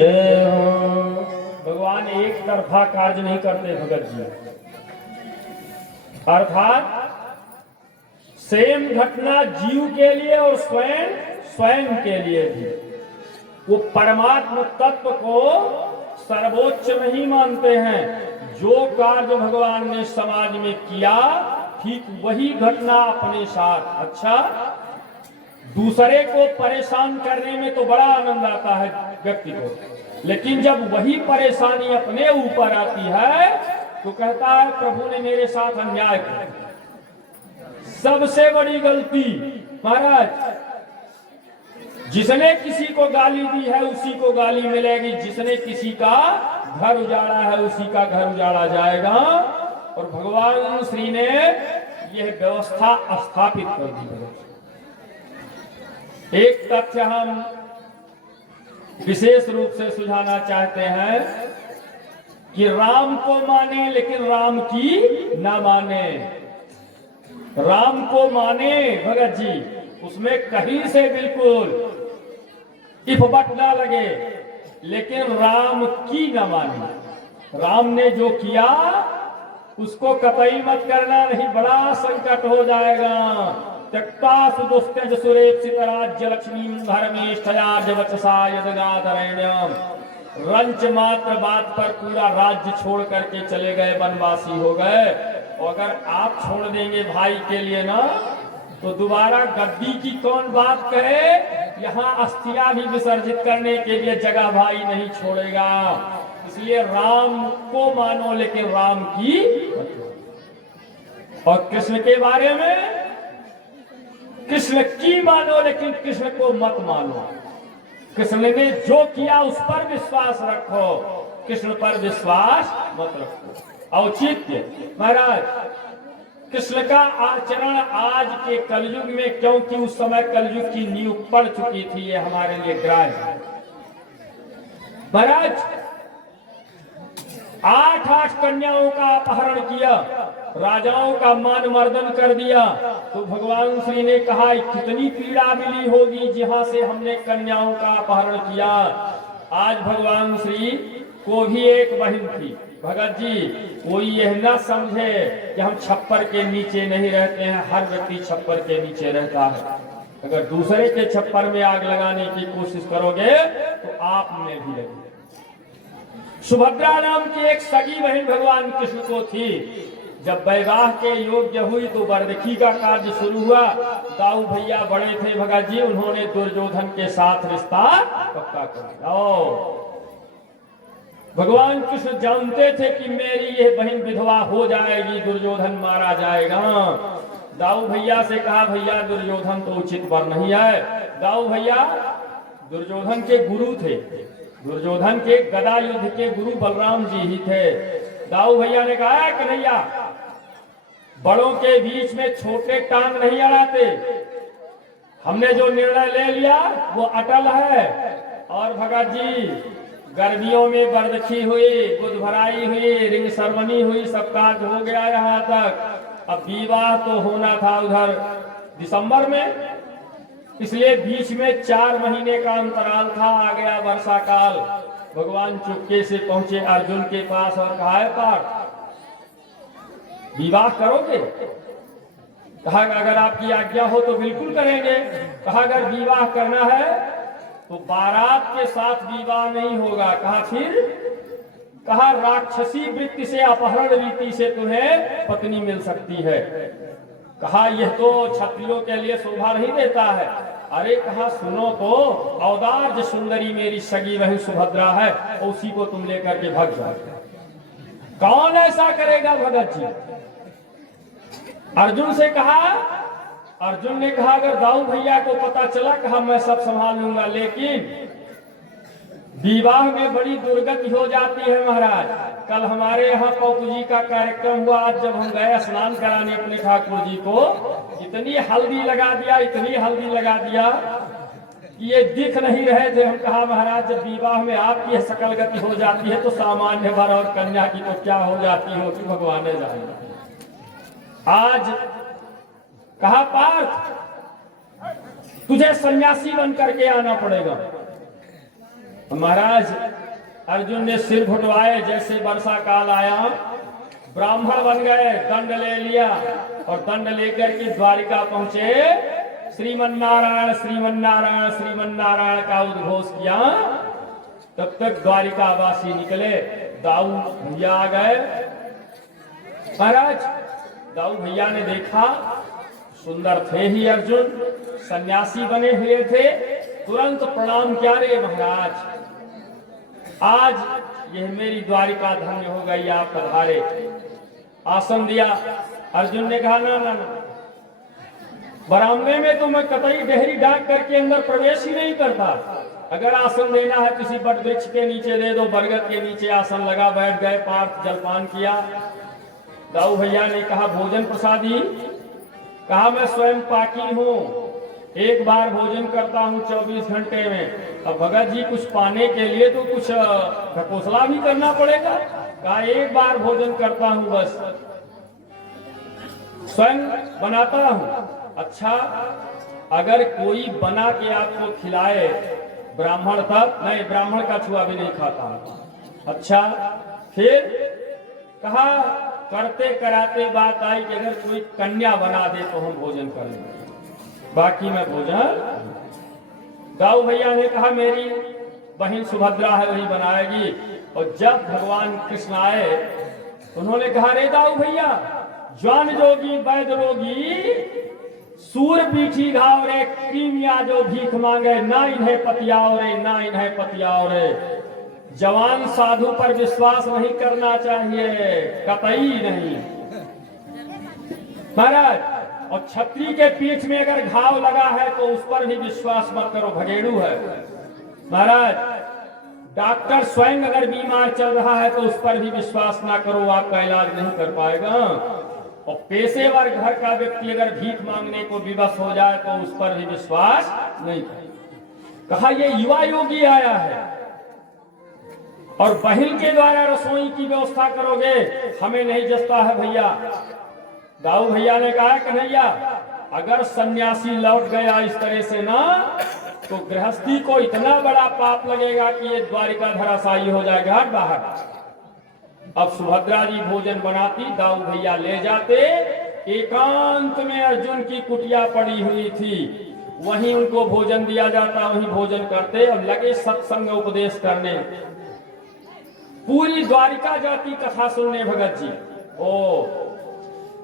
जय हो। भगवान एक तरफा कार्य नहीं करते भगत जी, अर्थात सेम घटना जीव के लिए और स्वयं स्वयं के लिए भी वो परमात्म तत्व को सर्वोच्च नहीं मानते हैं। जो कार्य भगवान ने समाज में किया ठीक वही घटना अपने साथ। अच्छा, दूसरे को परेशान करने में तो बड़ा आनंद आता है व्यक्ति को, लेकिन जब वही परेशानी अपने ऊपर आती है तो कहता है प्रभु ने मेरे साथ अन्याय किया। सबसे बड़ी गलती महाराज, जिसने किसी को गाली दी है उसी को गाली मिलेगी, जिसने किसी का घर उजाड़ा है उसी का घर उजाड़ा जाएगा। और भगवान श्री ने यह व्यवस्था स्थापित कर दी है। एक तथ्य हम विशेष रूप से सुझाना चाहते हैं कि राम को माने लेकिन राम की ना माने। राम को माने भगत जी, उसमें कहीं से बिल्कुल इफ बट ना लगे, लेकिन राम की ना माने। राम ने जो किया उसको कतई मत करना, नहीं बड़ा संकट हो जाएगा। त्यक्ता सुदुष्टज सुरेप्सित राज्य लक्ष्मी धर्मेष्ठया जवचसा यदगाधरण्यम। रंच मात्र बात पर पूरा राज्य छोड़ करके चले गए, वनवासी हो गए। और अगर आप छोड़ देंगे भाई के लिए ना, तो दोबारा गद्दी की कौन बात करे। यहाँ अस्थियां भी विसर्जित करने के लिए जगह भाई नहीं छोड़ेगा। इसलिए राम को मानो लेकिन राम की। और कृष्ण के बारे में, कृष्ण की मानो लेकिन कृष्ण को मत मानो। कृष्ण ने जो किया उस पर विश्वास रखो, कृष्ण पर विश्वास मत रखो। औचित्य महाराज, कृष्ण का आचरण आज के कलयुग में, क्योंकि उस समय कलयुग की नींव पड़ चुकी थी, ये हमारे लिए ग्राह्य। महाराज 8 कन्याओं का अपहरण किया, राजाओं का मान मर्दन कर दिया। तो भगवान श्री ने कहा कितनी पीड़ा मिली होगी जहां से हमने कन्याओं का अपहरण किया। आज भगवान श्री को भी एक बहन थी। भगत जी, कोई यह न समझे कि हम छप्पर के नीचे नहीं रहते हैं। हर व्यक्ति छप्पर के नीचे रहता है। अगर दूसरे के छप्पर में आग लगाने की कोशिश करोगे तो आप में भी लगेगी। सुभद्रा नाम की एक सगी बहन भगवान कृष्ण को थी। जब वैवाह के योग्य हुई तो वरदखी का कार्य शुरू हुआ। दाऊ भैया बड़े थे भगत जी, उन्होंने दुर्योधन के साथ रिश्ता पक्का कर दिया। भगवान कृष्ण जानते थे कि मेरी यह बहन विधवा हो जाएगी, दुर्योधन मारा जाएगा। दाऊ भैया से कहा भैया दुर्योधन तो उचित वर नहीं है। दाऊ भैया दुर्योधन के गुरु थे, दुर्योधन के गदा युद्ध के गुरु बलराम जी ही थे। दाऊ भैया ने कहा कन्हैया, बड़ों के बीच में छोटे टांग नहीं अड़ाते। हमने जो निर्णय ले लिया वो अटल है। और भगत जी, गर्मियों में बरदखी हुई, बुध भराई हुई, रिंग सरमनी हुई, सब कार्य हो गया यहाँ तक। अब विवाह तो होना था उधर दिसंबर में, इसलिए बीच में 4 महीने का अंतराल था। आ गया वर्षा काल। भगवान चुपके से पहुंचे अर्जुन के पास और कहा है पार्थ, विवाह करोगे? कहा अगर आपकी आज्ञा हो तो बिल्कुल करेंगे। कहा अगर विवाह करना है तो बारात के साथ विवाह नहीं होगा। कहा फिर? कहा राक्षसी वृत्ति से, अपहरण रीति से तुम्हें पत्नी मिल सकती है। कहा यह तो क्षत्रियों के लिए शोभा नहीं देता है। अरे कहा सुनो तो, औदार्य सुंदरी मेरी सगी बहन सुभद्रा है, उसी को तुम लेकर के भाग जाओ। कौन ऐसा करेगा भगत जी? अर्जुन से कहा। अर्जुन ने कहा अगर दाऊ भैया को पता चला, कहा मैं सब संभाल लूंगा, लेकिन विवाह में बड़ी दुर्गति हो जाती है महाराज। कल हमारे यहाँ पौपू जी का कार्यक्रम हुआ। आज जब हम गए स्नान कराने अपने ठाकुर जी को, इतनी हल्दी लगा दिया, इतनी हल्दी लगा दिया कि ये दिख नहीं रहे थे। हम कहा महाराज जब विवाह में आपकी सकल गति हो जाती है तो सामान्य वर और कन्या की तो क्या हो जाती हो कि भगवान ने जाने। आज कहा पार्थ तुझे सन्यासी बन करके आना पड़ेगा। महाराज अर्जुन ने सिर घुटवाए, जैसे वर्षा काल आया ब्राह्मण बन गए, दंड ले लिया और दंड लेकर के द्वारिका पहुंचे। श्रीमन्नारायण श्रीमन्नारायण श्रीमन्नारायण का उद्घोष किया। तब तक द्वारिकावासी निकले, दाऊ भैया आ गए। महाराज दाऊ भैया ने देखा, सुंदर थे ही अर्जुन, सन्यासी बने हुए थे। तुरंत प्रणाम किया, रे महाराज आज यह मेरी द्वारिका धन्य हो गई, आप पधारे। आसन दिया। अर्जुन ने कहा ना ना ना, बरामदे में तो मैं कतई डेहरी डाक करके अंदर प्रवेश ही नहीं करता। अगर आसन देना है किसी बट वृक्ष के नीचे दे दो, बरगद के नीचे आसन लगा, बैठ गए, पार्थ जलपान किया। दाऊ भैया ने कहा भोजन प्रसादी। कहा मैं स्वयं पाकी हूँ, एक बार भोजन करता हूँ 24 घंटे में। अब भगत जी कुछ पाने के लिए तो कुछ ढकोसला भी करना पड़ेगा। कहा एक बार भोजन करता हूँ, बस स्वयं बनाता हूँ। अच्छा, अगर कोई बना के आपको खिलाए ब्राह्मण, तब नहीं, ब्राह्मण का छुआ भी नहीं खाता। अच्छा, फिर कहा करते कराते बात आई कि अगर कोई कन्या बना दे तो हम भोजन कर लेंगे, बाकी मैं भोजन। दाऊ भैया ने कहा मेरी बहन सुभद्रा है, वही बनाएगी। और जब भगवान कृष्ण आए, उन्होंने कहा रे दाऊ भैया, ज्वान जोगी वैद रोगी, सूर पीठी घाव रे, कीमिया जो भीख मांगे, ना इन्हें पतियाओ रे, ना इन्हें पतियाओ रे। जवान साधु पर विश्वास नहीं करना चाहिए, कतई नहीं महाराज। और छत्री के पीठ में अगर घाव लगा है तो उस पर भी विश्वास मत करो, भगेड़ू है महाराज। डॉक्टर स्वयं अगर बीमार चल रहा है तो उस पर भी विश्वास ना करो, आपका इलाज नहीं कर पाएगा। और पेशेवर घर का व्यक्ति अगर भीख मांगने को विवश हो जाए तो उस पर भी विश्वास नहीं करें। कहा ये युवा योगी आया है और बहन के द्वारा रसोई की व्यवस्था करोगे, हमें नहीं जचता है भैया। दाऊ भैया ने कहा कन्हैया, अगर सन्यासी लौट गया इस तरह से ना, तो गृहस्थी को इतना बड़ा पाप लगेगा कि ये द्वारिका धराशायी हो जाएगा। हट बाहर। अब सुभद्रा जी भोजन बनाती, दाऊ भैया ले जाते। एकांत में अर्जुन की कुटिया पड़ी हुई थी, वहीं उनको भोजन दिया जाता, वहीं भोजन करते और लगे सत्संग उपदेश करने। पूरी द्वारिका जाती कथा सुनने भगत जी। ओ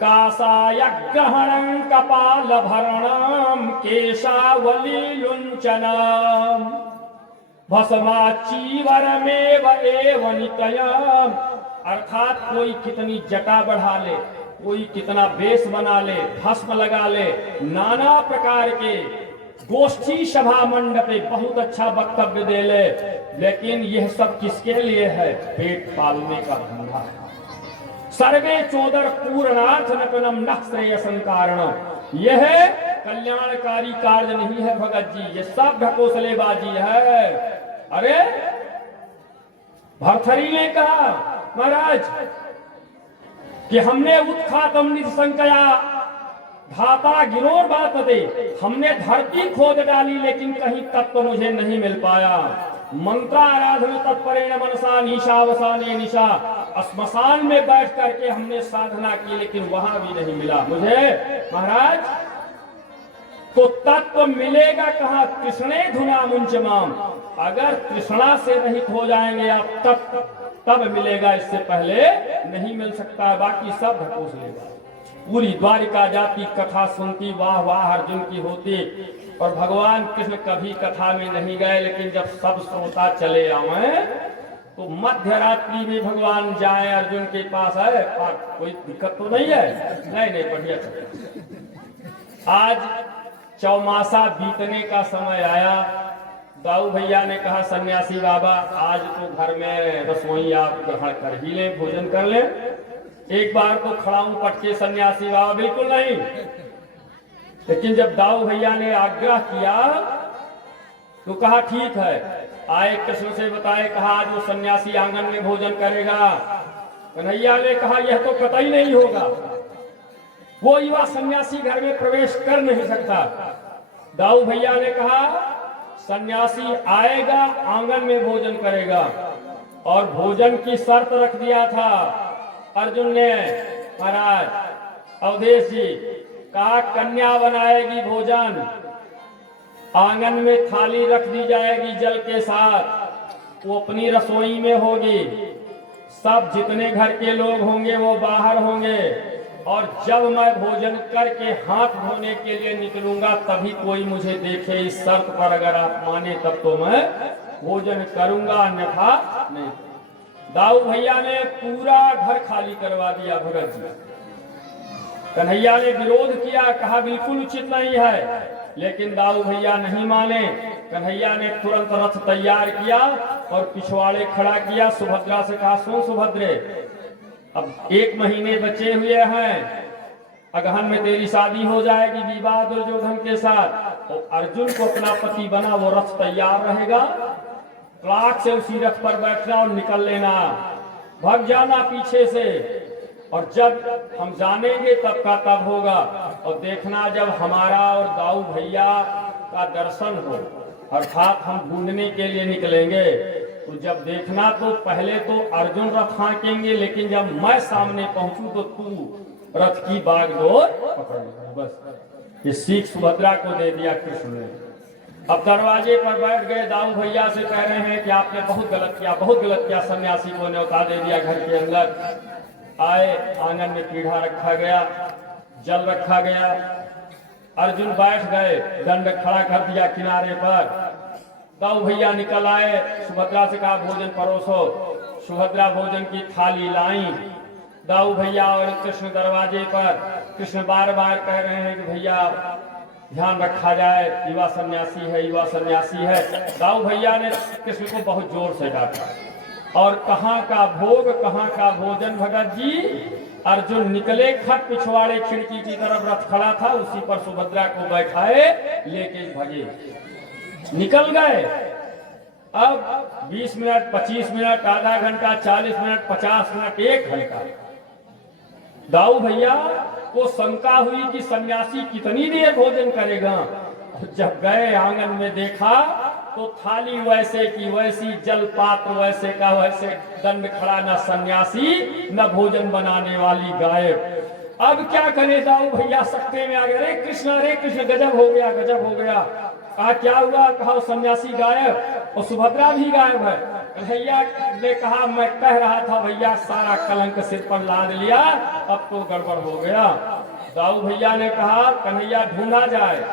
कासाय ग्रहणं कपाल भरणं केशावली लुंचनम भस्माचीवरमेव एव नित्यम्। अर्थात कोई कितनी जटा बढ़ा ले, कोई कितना वेश बना ले, भस्म लगा ले, नाना प्रकार के गोष्ठी सभा मंडपे बहुत अच्छा वक्तव्य दे ले, लेकिन यह सब किसके लिए है? पेट पालने का धंधा है। सर्वे चोदर पूर्णार्थ नपनम न श्रेयसं कारणम। यह कल्याणकारी कार्य नहीं है भगत जी, ये सब ढकोसलेबाजी है। अरे भरथरी ने कहा महाराज कि हमने उत्खातम निसंकया धाता गिरोर बात दे, हमने धरती खोद डाली लेकिन कहीं तत्व तो मुझे नहीं मिल पाया। मंत्राराधन तत्परेण मनसा निशावसाने निशा, श्मशान में बैठ करके हमने साधना की लेकिन वहां भी नहीं मिला मुझे महाराज। तो तत्व मिलेगा कहाँ? कृष्णे धुना मुंचमाम। अगर कृष्णा से रहित हो जाएंगे आप तब मिलेगा, इससे पहले नहीं मिल सकता। बाकी सब ढकोस लेगा। पूरी द्वारिका जाती, कथा सुनती, वाह वाह अर्जुन की होती। और भगवान कृष्ण कभी कथा में नहीं गए, लेकिन जब सब श्रोता चले आए तो मध्य रात्रि में भगवान जाए अर्जुन के पास है। कोई दिक्कत तो नहीं है? नहीं बढ़िया चले। आज चौमासा बीतने का समय आया। दाऊ भैया ने कहा सन्यासी बाबा आज तो घर में रसोई आप ग्रहण कर ही ले, भोजन कर ले। एक बार तो खड़ा हूं पटके सन्यासी बाबा, बिल्कुल नहीं। लेकिन जब दाऊ भैया ने आग्रह किया तो कहा ठीक है। आए कृष्ण से बताए, कहा आज वो सन्यासी आंगन में भोजन करेगा। कन्हैया ने कहा यह तो कतई नहीं होगा, वो युवा सन्यासी घर में प्रवेश कर नहीं सकता। दाऊ भैया ने कहा सन्यासी आएगा, आंगन में भोजन करेगा। और भोजन की शर्त रख दिया था अर्जुन ने। महाराज अवधेश जी कहा, कन्या बनाएगी भोजन, आंगन में थाली रख दी जाएगी जल के साथ, वो अपनी रसोई में होगी, सब जितने घर के लोग होंगे वो बाहर होंगे, और जब मैं भोजन करके हाथ धोने के लिए निकलूंगा तभी कोई मुझे देखे। इस शर्त पर अगर आप माने तब तो मैं भोजन करूंगा, अन्यथा नहीं। दाऊ भैया ने पूरा घर खाली करवा दिया भगत जी। कन्हैया ने विरोध किया, कहा बिल्कुल उचित नहीं है, लेकिन दाऊ भैया नहीं माने। कन्हैया ने तुरंत रथ तैयार किया और पिछवाड़े खड़ा किया। सुभद्रा से कहा, सुन सुभद्रे, अब 1 महीने बचे हुए हैं, अगहन में तेरी शादी हो जाएगी विवाह दुर्योधन के साथ, तो अर्जुन को अपना पति बना, वो रथ तैयार रहेगा, क्लाक से उसी रथ पर बैठना और निकल लेना, भाग जाना पीछे से, और जब हम जानेंगे तब का तब होगा। और देखना जब हमारा और दाऊ भैया का दर्शन हो, अर्थात हम ढूंढने के लिए निकलेंगे, तो जब देखना तो पहले तो अर्जुन रथ हाँकेंगे, लेकिन जब मैं सामने पहुंचूं तो तू रथ की बागडोर पकड़ लेगा। बस ये सीख सुभद्रा को दे दिया कृष्ण ने। अब दरवाजे पर बैठ गए, दाऊ भैया से कह रहे हैं कि आपने बहुत गलत किया, बहुत गलत किया। सन्यासी को न्योता दे दिया घर के अंदर। आए, आंगन में पीढ़ा रखा गया, जल रखा गया, अर्जुन बैठ गए, दंड खड़ा कर दिया किनारे पर। दाऊ भैया निकल आए, सुभद्रा से कहा भोजन परोसो। सुभद्रा भोजन की थाली लाई। दाऊ भैया और कृष्ण दरवाजे पर। कृष्ण बार बार कह रहे हैं कि भैया ध्यान रखा जाए, युवा सन्यासी है, युवा सन्यासी है। दाऊ भैया ने कृष्ण को बहुत जोर से डांटा। और कहाँ का भोग, कहाँ का भोजन भगत जी। अर्जुन निकले, खट पिछवाड़े खिड़की की तरफ रथ खड़ा था, उसी पर सुभद्रा को बैठाए, लेके भगे, निकल गए। अब 20 मिनट, 25 मिनट, आधा घंटा, 40 मिनट, 50 मिनट, 1 घंटा। दाऊ भैया को शंका हुई कि सन्यासी कितनी देर भोजन करेगा। जब गए आंगन में देखा तो थाली वैसे की वैसी, जल पात्र वैसे का वैसे, दंड खड़ा, न सन्यासी न भोजन बनाने वाली गायब। अब क्या करे दाऊ भैया, सकते में आ गए, अरे कृष्ण गजब हो गया, गजब हो गया। कहा क्या हुआ, कहा सन्यासी गायब और सुभद्रा भी गायब है। कन्हैया ने कहा मैं कह रहा था भैया, सारा कलंक सिर पर लाद लिया, अब तो गड़बड़ हो गया। दाऊ भैया ने कहा कन्हैया ढूंढा जाए।